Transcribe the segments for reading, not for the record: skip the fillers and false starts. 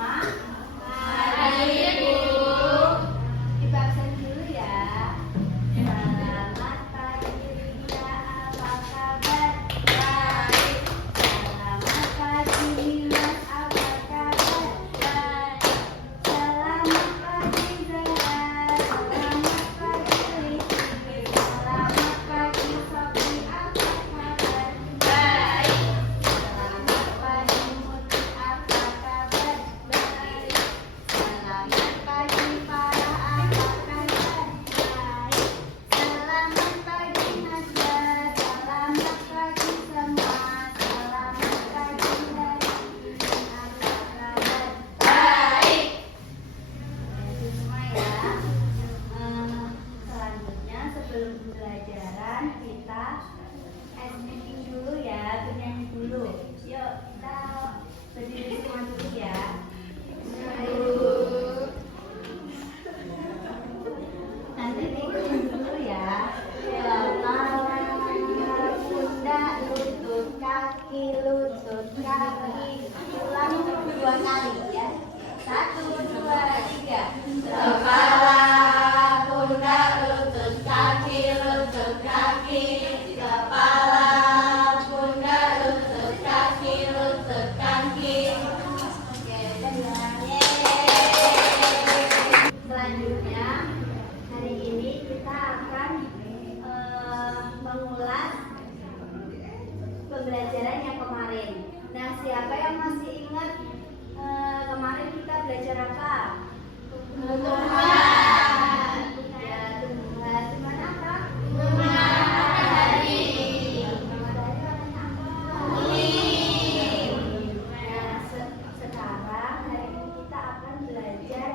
semua? Mari Bu. Dibaksin dulu ya. Selamat pagi Ria, apa kabar? Baik. Selamat pagi Mas, apa kabar? Baik. Selamat pagi Zara, selamat pagi Liti, selamat pagi Sofi, apa kabar? Baik. Selamat pagi Muti, apa kabar? Baik. Selamat pagi Farah, apa kabar? Baik. Selamat pagi Nasda, selamat pagi semua, selamat pagi dari apa kabar? Baik. Itu semua ya. Selanjutnya sebelum pembelajaran kita meeting dulu ya, bernyanyi dulu. Yuk kita berdiri semua dulu ya. Nanti diikutin dulu ya. Kepala, pundak, lutut, kaki, ulang 2 kali ya. 1, 2, 3. Kepala, pundak, lutut, kaki. Kepala, pundak, lutut, kaki. Oke, selanjutnya hari ini kita akan mengulas pembelajaran yang kemarin. Nah, siapa yang masih ingat kemarin kita belajar apa? Tumbuhan. Ya, tumbuhan. Tumbuhan apa? Tumbuhan matahari. Matahari warnanya apa? Kuning. Nah, sekarang hari ini kita akan belajar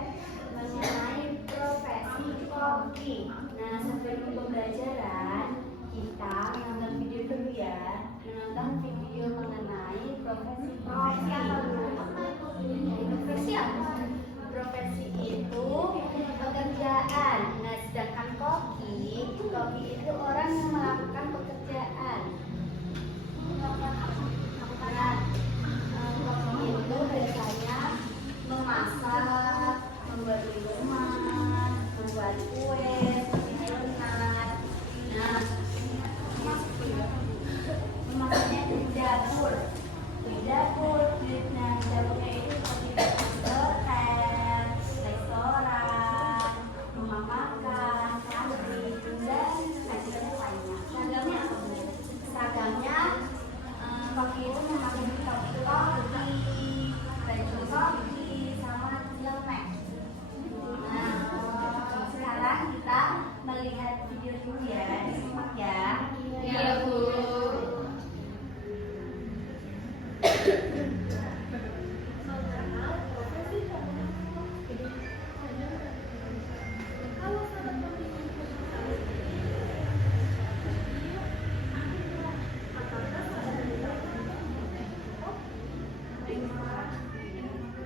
mengenai profesi koki. Nah, sebelum pembelajaran kita menonton video dulu ya. Menonton video mengenai profesi apa dulu? Profesi apa? Profesi itu pekerjaan. Nah, sedangkan koki itu orang yang melakukan pekerjaan. Nah, koki itu biasanya memasak, membuat minuman, membuat kue, donat. Nah, memasaknya di dapur. Nah, dapurnya itu seperti hotel, restoran, rumah makan, kantin, dan lain-lainnya. Seragamnya apa? Seragamnya koki itu memakai topi koki, baju koki, sama jelmek. Nah, sekarang kita melihat video dulu ya, disimak ya. Iya Bu.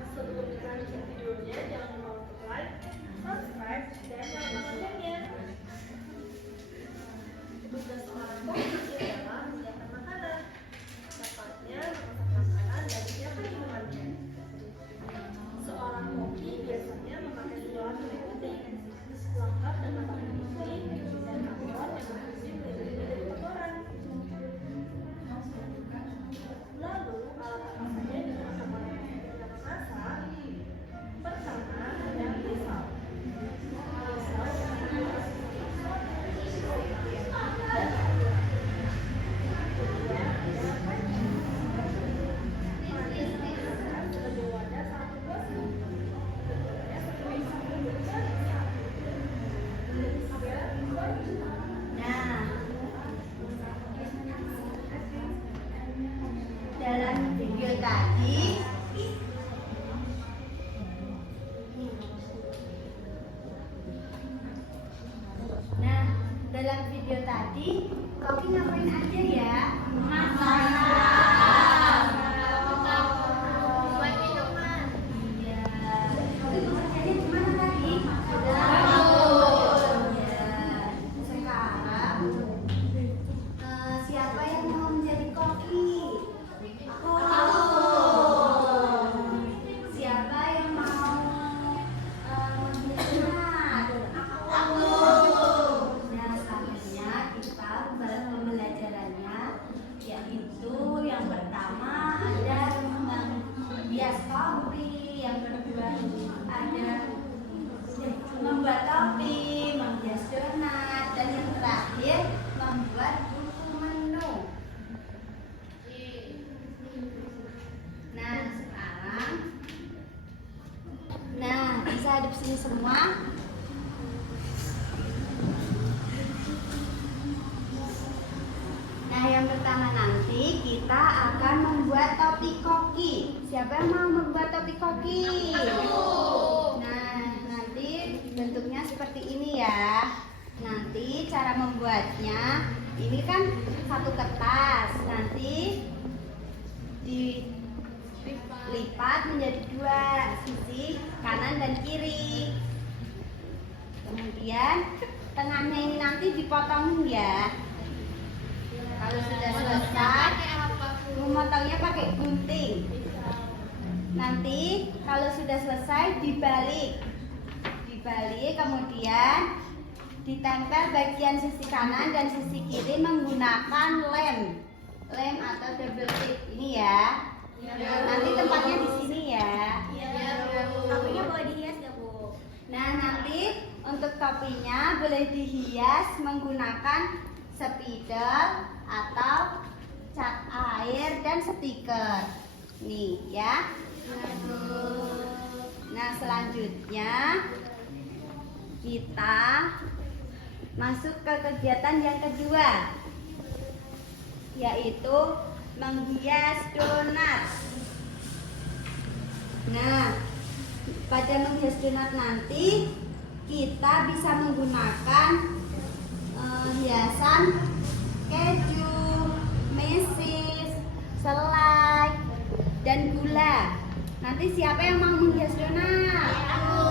Sebelum kita lanjut videonya, jangan lupa untuk like, subscribe, dan nyalakan loncengnya. Tugas seorang koki adalah menyiapkan makanan. Tepatnya memasak makanan dan siapkan minumannya. Seorang koki biasanya memakai sejumlah baju putih, lengkap dengan pakaian putih dan apron yang berfungsi melindungi dari kotoran. Lalu alat apa saja yang digunakan oleh koki dalam memasak? Pertama ada pisau. Pisau yang digunakan kemudian ada panci. Panci digunakan sebagai wadah saat membuat sup. Bentuknya seperti sabun berjari. Nah, dalam video tadi koki ngapain aja ya? Masak. Buat minuman. Iya. Koki bekerjanya di mana tadi? Dapur. Ya. Sekarang siapa yang mau menjadi koki? Aku. Siapa yang kedua ada membuat topi, menghias donat, dan yang terakhir membuat buku menu. Nah, sekarang bisa hadap sini semua. Nah, yang pertama nanti kita akan membuat topi koki. Siapa yang mau membuat topi koki? Nah, nanti bentuknya seperti ini ya. Nanti cara membuatnya, ini kan satu kertas. Nanti dilipat menjadi dua, sisi kanan dan kiri. Kemudian tengahnya ini nanti dipotong ya. Kalau sudah selesai, memotongnya pakai gunting. Nanti kalau sudah selesai dibalik, kemudian ditempel bagian sisi kanan dan sisi kiri menggunakan lem atau double tip ini ya. Nanti tempatnya di sini ya. Topinya boleh dihias nggak, Bu? Nah, nanti untuk topinya boleh dihias menggunakan spidol atau cat air dan stiker. Nih ya. Nah, selanjutnya kita masuk ke kegiatan yang kedua, yaitu menghias donat. Nah, pada menghias donat nanti kita bisa menggunakan hiasan keju, mesis, selai, dan gula. Nanti siapa yang mau menghias donat? Aku.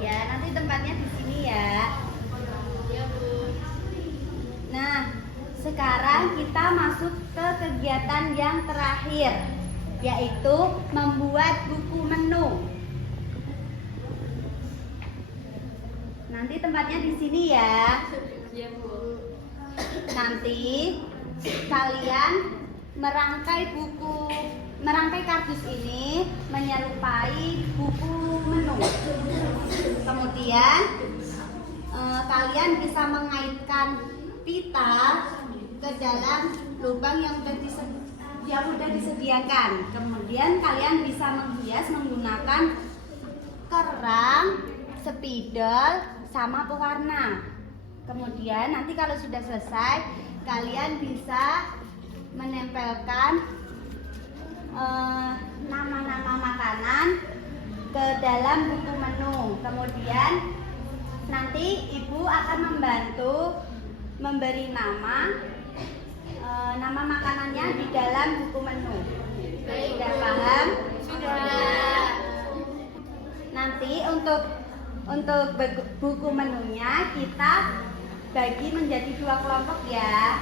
Ya, nanti tempatnya di sini ya. Iya, Bu. Nah, sekarang kita masuk ke kegiatan yang terakhir, yaitu membuat buku menu. Nanti tempatnya di sini ya. Iya, Bu. Nanti kalian merangkai kardus ini menyerupai buku menu. Kemudian kalian bisa mengaitkan pita ke dalam lubang yang sudah disediakan. Kemudian kalian bisa menghias menggunakan kerang, spidol, sama pewarna. Kemudian nanti kalau sudah selesai, kalian bisa menempelkan nama-nama makanan ke dalam buku menu. Kemudian nanti ibu akan membantu memberi nama makanannya di dalam buku menu. Sudah paham? Sudah. Nanti untuk buku menunya kita bagi menjadi dua kelompok ya.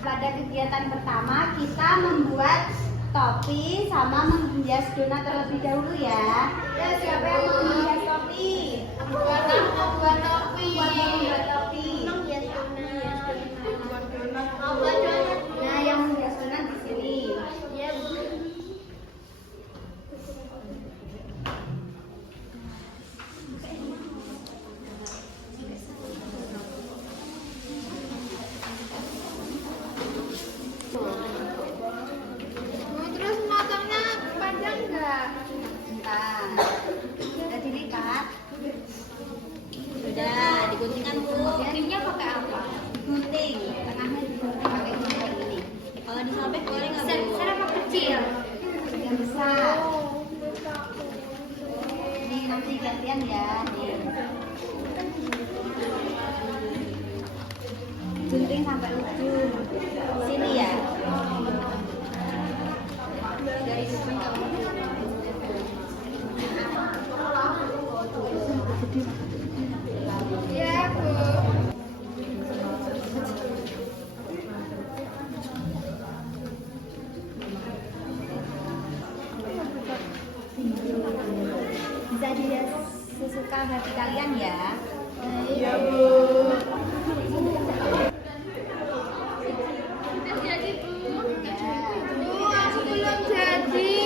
Pada kegiatan pertama kita membuat topi sama menghias donat terlebih dahulu ya. Ya, siapa yang mau menghias topi? Buat topi. Membuat topi. Nah, yang menghias donat di sini. Iya, Bu. Terus motongnya panjang nggak? Bentar. Sudah dilipat. Sudah diguntingkan Bu. Guntingnya pakai apa? Gunting, tengahnya digunting pakai gunting ini. Kalau disobek boleh nggak, Bu? Besar apa kecil? Yang besar. Nih nanti gantian ya. Nih. Gunting sampai ujung. Sini ya. Dari ujung ke ujung. Iya, Bu. Bisa dilihat sesuka hati kalian ya. Iya, Bu. Udah jadi, Bu. Ya. Bu, aku belum jadi.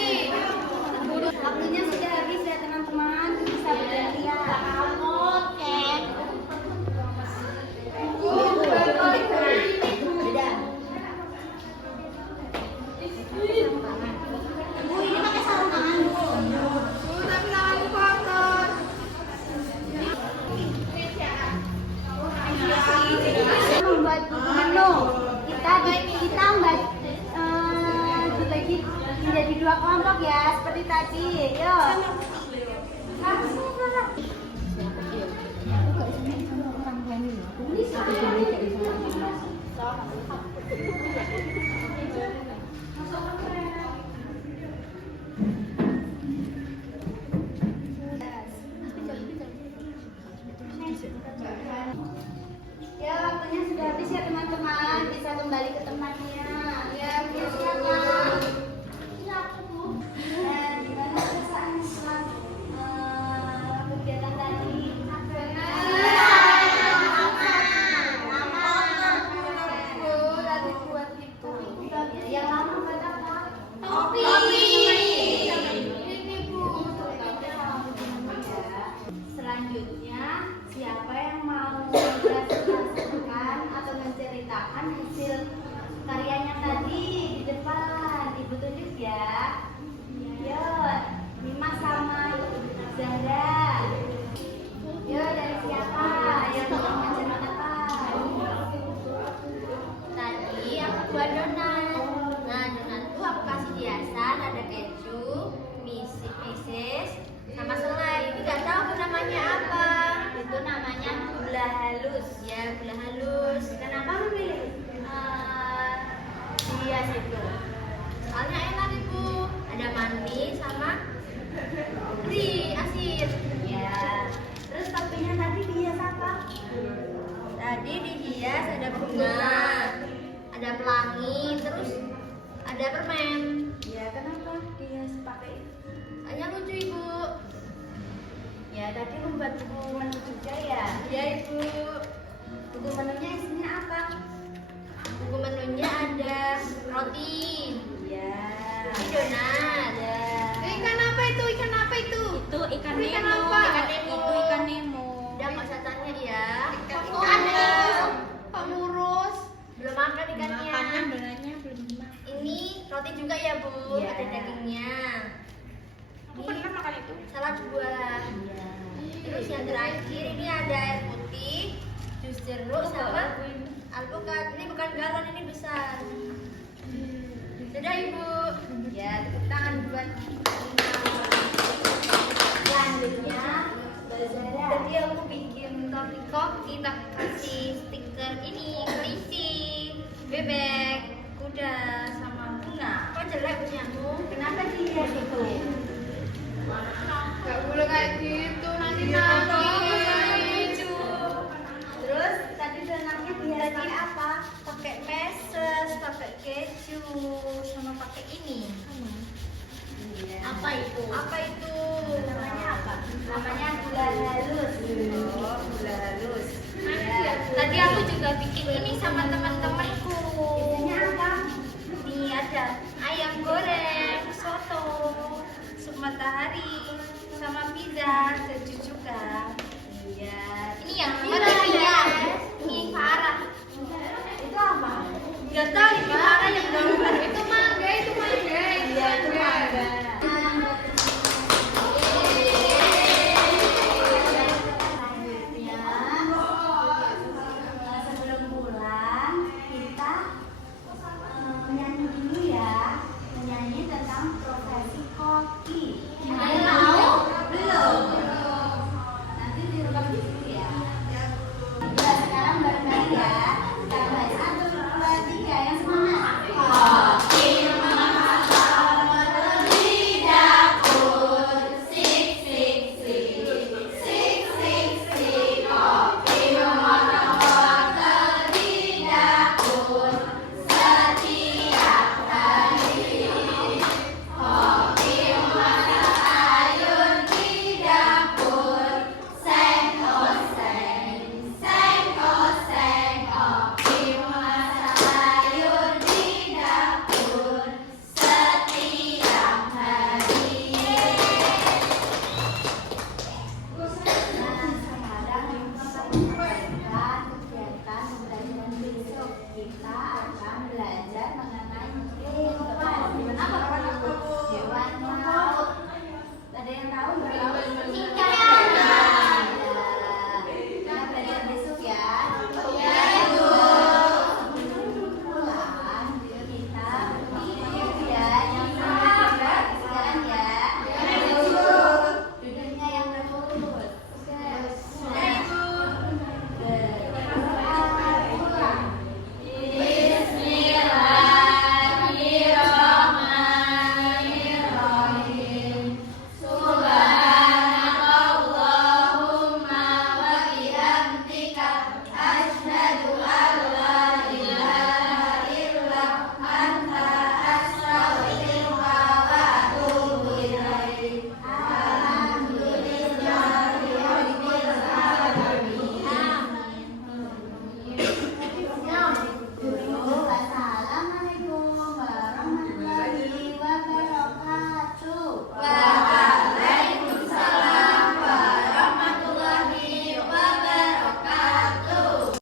Yo. Sama putih. Ya, waktunya sudah habis ya teman-teman. Bisa kembali ke tempatnya. Ya, siapa? Iya, aku Bu. Gimana perasaannya setelah kegiatan tadi? Tadi buat itu. Yang lama buat apa? Topi. Ini Bu. Selanjutnya, siapa yang mau mempresentasikan atau menceritakan hasil karyanya tadi di depan? Ibu tunjuk ya. Yo, Dimas sama Zahra. Yo, dari siapa yang mau menceritakan? Tadi aku buat donat. Nah, donat tuh aku kasih hiasan, ada keju, meses, sama selai. Ini nggak tahu tuh namanya apa. Itu namanya gula halus. Ya, gula halus. Kenapa memilih hias itu? Soalnya enak ibu. Ada manis sama gurih, asin. Ya. Terus topinya tadi dihias apa? Tadi dihias ada bunga, ada pelangi, terus ada permen. Ya, kenapa dihias pakai itu? Hanya lucu ibu. Ya, tadi membuat buku menu juga ya. Ya ibu. Buku menunya isinya apa? Buku menunya ada roti, Ya. ini donat, ada Ikan apa itu? Ikan apa itu? Itu ikan Ikan Nemo. apa? Ikan Nemo. Itu ikan Nemo. udah nggak usah tanya ya. Oh, ada Pak Murus. Belum makan ikannya. Makannya donatnya belum dimakan. Ini roti juga ya bu, Iya. ada dagingnya. Aku pernah makan itu. Salad buah. Ya. Terus yang terakhir ini ada air putih, jus jeruk sama alpukat. Ini bukan galon, ini besar. Dadah ibu. Ya, tepuk tangan buat selanjutnya Zahra. Tadi aku bikin topi koki, tak kasih stiker ini, kelinci, bebek, kuda, sama bunga. Kok jelek punyamu? Kenapa dihias itu? Gak boleh kayak gitu, nanti Iya, nangis. lucu. Terus tadi donatnya dihias Tadi pakai apa? pakai meses, pakai keju, sama pakai ini. Iya. Apa itu? Apa itu? Namanya apa? Namanya gula halus. Oh, gula halus. Ya. Tadi aku juga bikin ini sama teman-temanku. Isinya apa? Ini ada ayam goreng, soto, sup matahari,